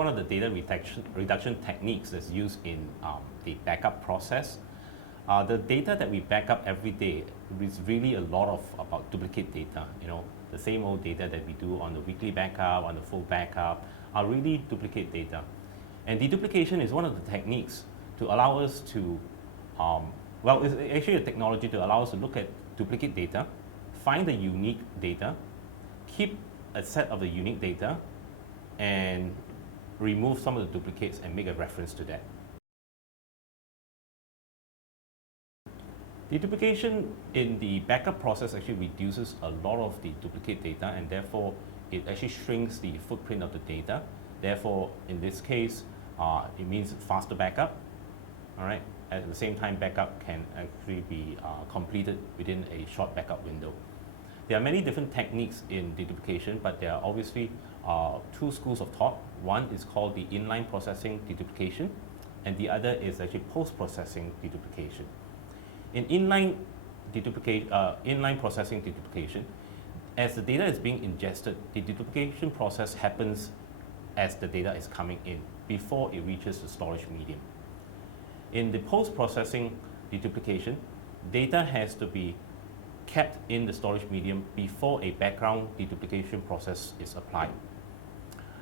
one of the data reduction techniques that's used in the backup process. The data that we back up every day is really a lot of about duplicate data. You know, the same old data that we do on the weekly backup, on the full backup, are really duplicate data. And deduplication is one of the techniques to allow us to, well, it's actually a technology to allow us to look at duplicate data, find the unique data, keep a set of the unique data, and remove some of the duplicates and make a reference to that. Deduplication in the backup process actually reduces a lot of the duplicate data, and therefore it actually shrinks the footprint of the data. Therefore, in this case, it means faster backup. All right. At the same time, backup can actually be completed within a short backup window. There are many different techniques in deduplication, but there are obviously two schools of thought. One is called the inline processing deduplication, and the other is actually post-processing deduplication. In inline processing deduplication, as the data is being ingested, the deduplication process happens as the data is coming in, before it reaches the storage medium. In the post-processing deduplication, data has to be kept in the storage medium before a background deduplication process is applied.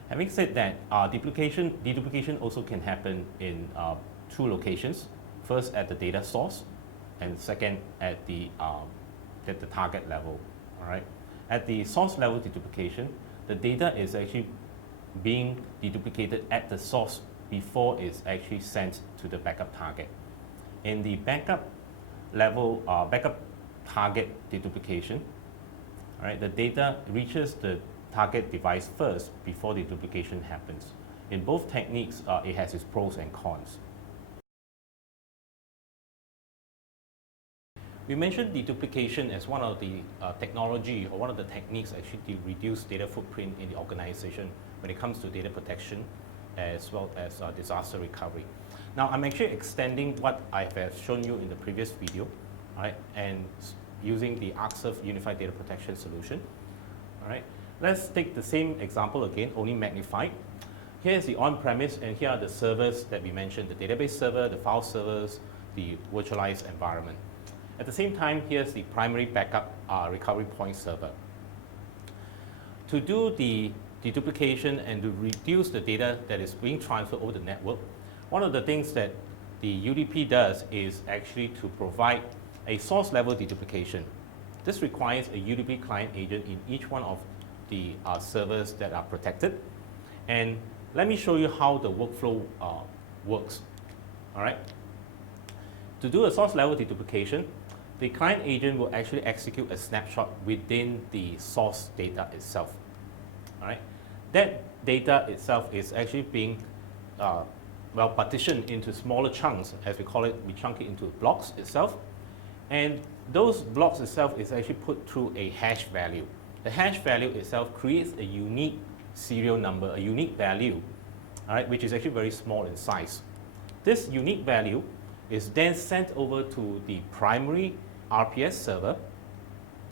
Having said that, deduplication also can happen in two locations. First, at the data source, and second, at the target level. All right. At the source level deduplication, the data is actually being deduplicated at the source before it's actually sent to the backup target. In the backup level, backup target deduplication, all right, the data reaches the target device first before the duplication happens. In both techniques, it has its pros and cons. We mentioned deduplication as one of the technology or one of the techniques actually to reduce data footprint in the organization when it comes to data protection as well as disaster recovery. Now, I'm actually extending what I have shown you in the previous video, right, and using the Arcserve Unified Data Protection Solution. All right. Let's take the same example again, only magnified. Here's the on-premise, and here are the servers that we mentioned, the database server, the file servers, the virtualized environment. At the same time, here's the primary backup recovery point server. To do the deduplication and to reduce the data that is being transferred over the network, one of the things that the UDP does is actually to provide a source level deduplication. This requires a UDP client agent in each one of the servers that are protected. And let me show you how the workflow works. All right. To do a source level deduplication, the client agent will actually execute a snapshot within the source data itself. All right. That data itself is actually being well partitioned into smaller chunks, as we call it. We chunk it into blocks itself, and those blocks itself is actually put through a hash value. The hash value itself creates a unique serial number, a unique value, all right, which is actually very small in size. This unique value is then sent over to the primary RPS server,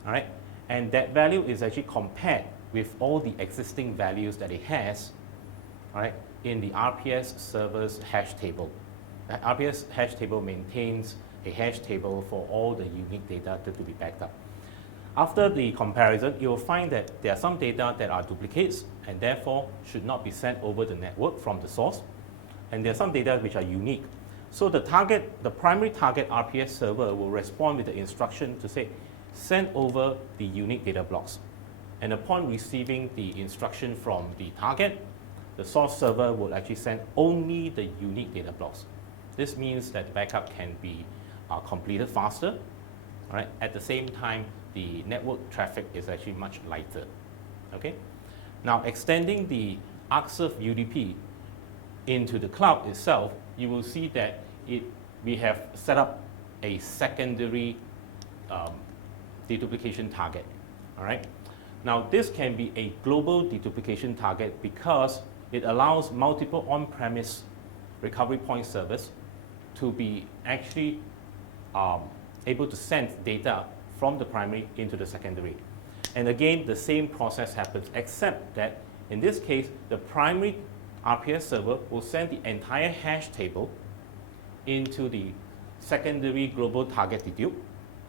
all right, and that value is actually compared with all the existing values that it has, all right, in the RPS server's hash table. The RPS hash table maintains a hash table for all the unique data to be backed up. After the comparison, you will find that there are some data that are duplicates and therefore should not be sent over the network from the source, and there are some data which are unique. So the primary target RPS server will respond with the instruction to say, send over the unique data blocks. And upon receiving the instruction from the target, the source server will actually send only the unique data blocks. This means that backup can be completed faster. All right. At the same time, the network traffic is actually much lighter. Okay. Now, extending the Arcserve UDP into the cloud itself, you will see that we have set up a secondary deduplication target. All right. Now, this can be a global deduplication target because it allows multiple on-premise recovery point servers to be actually able to send data from the primary into the secondary. And again, the same process happens, except that in this case, the primary RPS server will send the entire hash table into the secondary global target dedupe,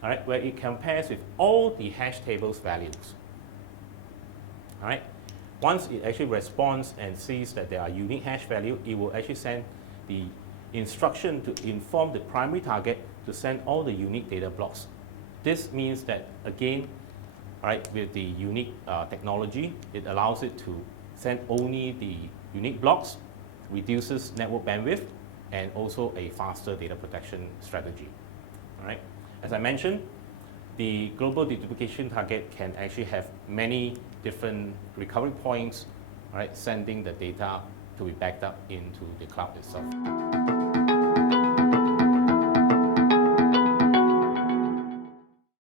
all right, where it compares with all the hash table's values. All right. Once it actually responds and sees that there are unique hash value, it will actually send the instruction to inform the primary target to send all the unique data blocks. This means that, again, all right, with the unique technology, it allows it to send only the unique blocks, reduces network bandwidth, and also a faster data protection strategy. All right. As I mentioned, the global deduplication target can actually have many different recovery points, right, sending the data to be backed up into the cloud itself.